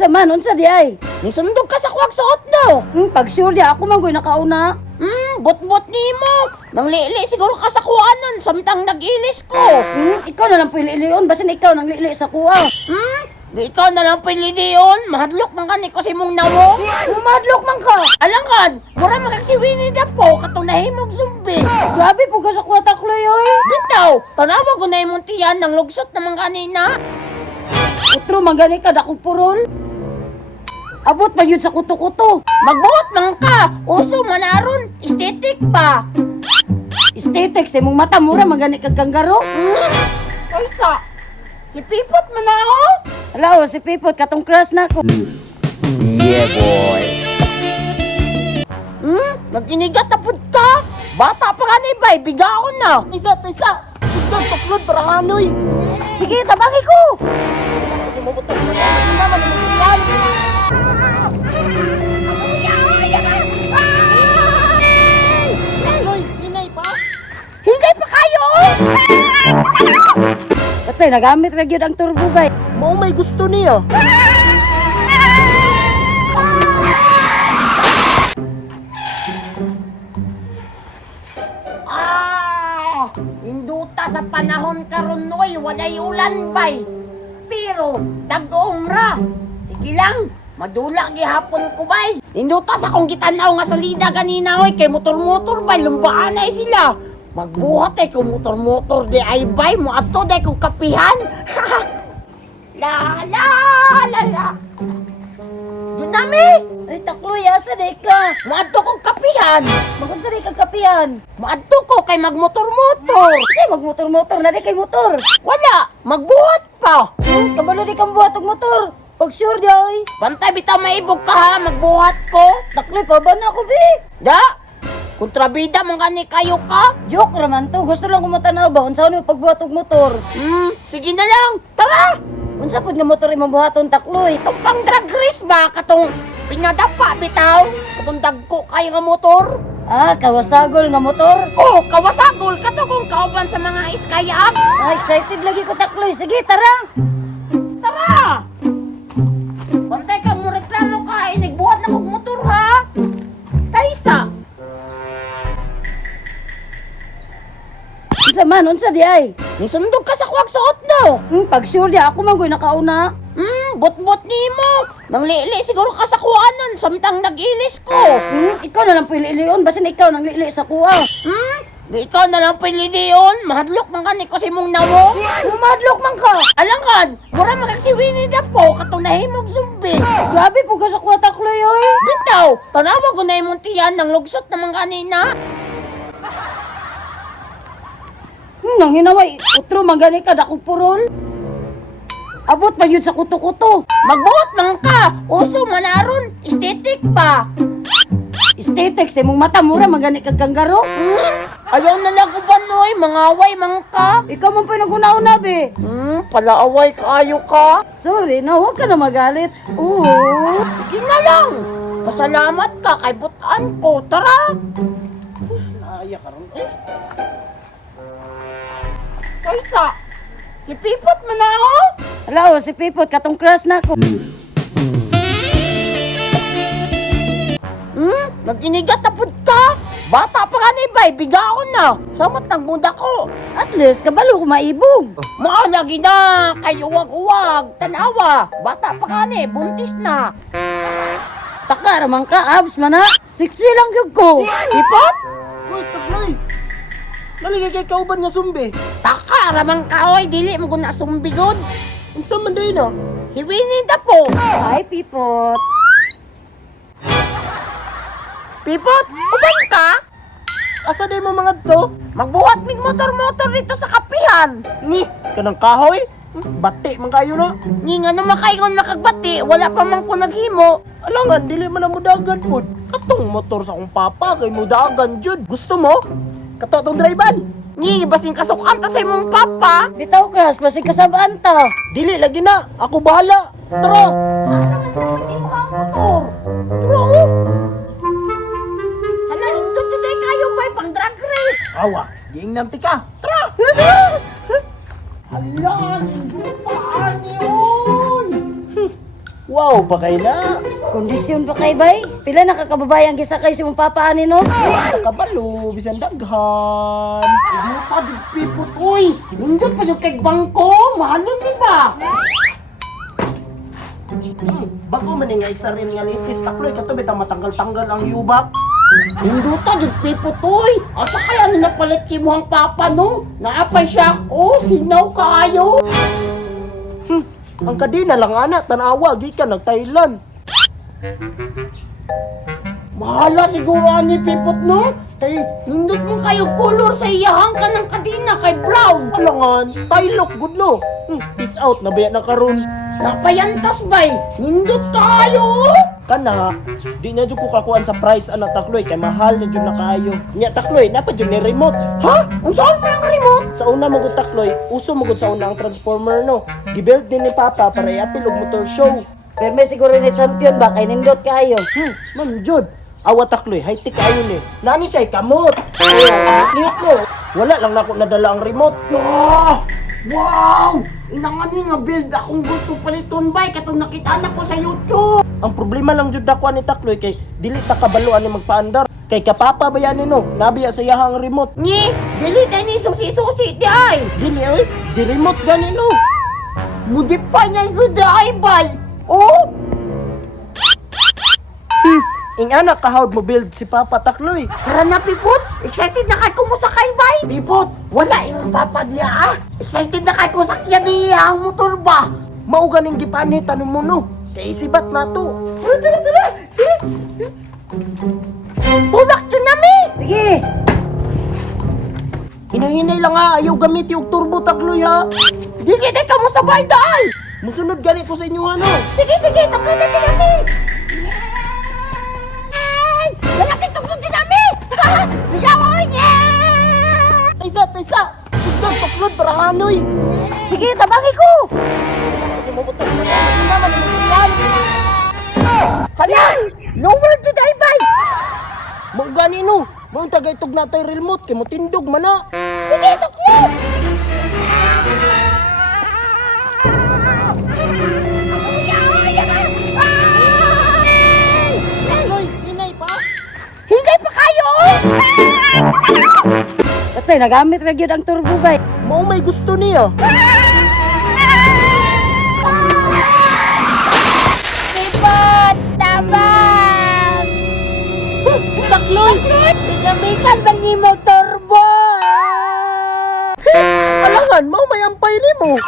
Unsa man, unsa di ay? Nisundog ka sa kuwag suot no. Pag sure di ako man nakauna. Bot-bot nimo. Nang lili siguro ka sa kuwanan samtang nag-ilis ko. Ikaw na lang pililion, basin ikaw nang lili sa kuwa. Di ikaw na lang pili diyon. Mahadlok man kani ko si mong nawo. Madlok man ka. Alangan, mura magagsiwini na po katong nahimog zumbi. Grabe po ka sa kuwa takloy oy. Bitaw, tanawa ko na imong tiyan ng lugsot naman kanina. Utro magani ka dakog purol. Abot pa yun sa kuto-kuto. Magbuot man ka. Uso manaron, estetik pa. Estetik sa imong mata mura magani kag kanggaro. Kaysa, si Pipot man ako. Hello, si Pipot katong crush na ko. Yeah, boy. Nag-inigat na pud ka. Bata pa ka ni bay, bigaon na. Isa. Tuklod para hanoy. Sige, tabagi ko. Hindi pa kayo! Patay, nagamit ra gyud ang turbo bay. Mao may gusto niya. Induta sa panahon karon noy, walay ulan bay. Pero dag-ong ra. Sige lang, madula gihapon ko bay. Induta sa kong gitanaw nga salida ganina oy, kay motor-motor bay, lumbaan ay sila. Magbuhat ay kung motor-motor di ay bay, mo ato day kong kapihan. La la la la. Dunami! Ay takloy asa di ka. Maadto kong kapihan. Magunsa di kag kapian. Maadto ko kay magmotor-motor. Kasi magmotor-motor na di kay motor. Wala, magbuhat pa. Kabalo di kang buhat og motor. Pag sure di ay. Bantay bitaw maibog ka ha, magbuhat ko. Takloy pa ba na ako bi? Da? Kontrabida man gani kayo ka? Joke raman to. Gusto lang ko matanaw ba unsa mo pagbuhat og motor. Sige na lang. Tara! Unsa pud nga motor imong buhaton takloy? Itong pang drag race ba? Katong pinadapa bitaw? Katong dagko kayo nga motor? Ah, kawasagol nga motor. Oh, kawasagol ka to kung kauban sa mga iskayab. Ah, excited lagi ko takloy. Sige, tara. Tara! Bantay ka mo reklamo ka, inigbuhat na kong motor ha? Kaysa! Unsa man, unsa di ay? Nisundog ka sa kuwag suot no? Pag sure di ako man nakauna. Bot-bot nimo. Nang lili siguro ka sa kuwanan samtang nag-ilis ko. Ikaw na lang pililion. Basin ikaw nang lili sa kuwa. Di ikaw na lang pili diyon. Mahadlok man kani ko si mong nawo. Madlok man ka. Alangan, mura magagsiwini na po katong nahimog zumbi. Grabe po ka sa kuwa takloy oy. Bitaw, tanawa ko na imong tiyan ng lugsot naman kanina. Nang hinaway, utro magani ka dakog purol. Abot pa yun sa kuto-kuto. Magbuhat man ka. Uso manaron, estetik pa. Estetik sa imong mata mura magani kag kanggaro. Ayaw na lang ko ba noy, mangaway man ka. Ikaw man pa nagunauna be. Palaaway kaayo ka. Sorry na, huwag ka na magalit. Oo. Sige na lang. Pasalamat ka kay butaan ko. Tara. Naaya ka ron. Kaysa, si Pipot man ako. Hello, si Pipot katong crush na ko. Nag-inigat na pud ka. Bata pa ka ni bay, bigaon na. Samot ng muda ko. At least kabalo ko maibog. Maalagi na, kay uwag-uwag, tanawa. Bata pa ka ni, buntis na. Taka ramang ka, abs man ha. Sexy lang yung ko. Pipot? Uy, taglay. Naligay kay kauban nga sumbi. Taka, ramang kaoy, dili mo guna sumbigod. Unsa man day na? Si Winnie the Pooh. Hi, Pipot. Pipot, uban ka? Asa day mo mga to? Magbuhat mig motor-motor dito sa kapihan. Ni, kanang kahoy? Bati man kayo na. Ni nga naman kaingon makagbati, wala pa man ko naghimo. Alangan, dili man na mudagan pod. Katong motor sa akong papa kay mudagan jud. Gusto mo? Kato tong driban. Ni, basing kasukan ta sa imong papa. Bitaw crush, basig kasabaan ta. Dili lagi na, ako bahala. Tara. Asa man sa imong motor? Tara. Oh. Hala, hindot jud ay kayo bay pang drag race. Awa, giingnam ti ka. Tara. Hala, hindot pa ani oy. Wow, pa kay na. Kondisyon pa kay bay? Pila na kakababayang gisakay si mong papaan no? Nakabalo, bisan daghan. Inuta di pipot, uy. Nindot pa yung kay bangko. Mahalon ni ba? Bago man nga iksarin nga nitis, takloy ka to, bitang matanggal-tanggal ang U-box. Ninduta di pipot, uy. Asa kaya ni napalit si mo ang papa, no? Naapay siya. Oh, sinaw kaayo. Ang kadina lang ana, tanawa, gikan nag-Thailand. Mahala siguro ni pipot, no? Tay, nindot mo kayo color sa iyahang ka ng kadina kay brown. Alangan, Tailok, good no. Peace out, nabaya na karon. Napayantas bay. Nindot kayo. Kana, di na jud ko kakuan sa price ana takloy kay mahal na jud na kaayo. Nya takloy, napa jud ni remote. Ha? Ang saan mo yung remote? Sa una mo gud takloy, uso mo gud sa una ang transformer no. Gibuild din ni Papa para i-apil og motor show. Pero may siguro ni champion ba kay nindot kayo. Man jud. Awa takloy, high tech ayo ni. Nani siya kamot. Liit no. Wala lang nako nadala ang remote. Ah! Wow! Inangani nga build akong gusto paliton bay katong nakita na ko sa YouTube. Ang problema lang jud dako ni takloy kay dili ta kabaluan ni magpaandar. Kay kapapa ba yan no? Nabiya sa iyahang remote. Ni, dili tayo ni susi-susi di ay. Dili oy, di remote gani no. Modify na good ay bay. Oh! Ing anak kahawd mo build si Papa takloy. Tara na, Pipot! Excited na kay kumusakay, bay! Pipot, wala yung papa diya, ah! Excited na kay kusakyan niya ang motor ba? Mao ganing gipanit tanong mo no. Kay isibat na to. Tara! Tulak dyan nami! Sige. Hinahinay lang nga ayaw gamit yung turbo takloy ha. Dili na ka mo sabay daay! Musunod gani ko sa inyo ano. Sige, taklo na dyan nami! Malaki tuklo dyan nami! Ligawan niya! Taysa. Sugdan tuklod para hanoy. Sige, tabagi ko. Hindi mo butang mo. Hindi naman ang Hala! Lower dyan ay bay! Mao gani no. Mao tagay tug na tay remote kay mo tindog man na. Sige, tuklo! Takloy, hinay pa. Hindi pa kayo! Atoy, nagamit ra gyud ang turbo bay. Mao may gusto niya. Pipot! Tabang! Takloy. Gamitan ba ni mo turbo? Alangan, mao may ampay nimo.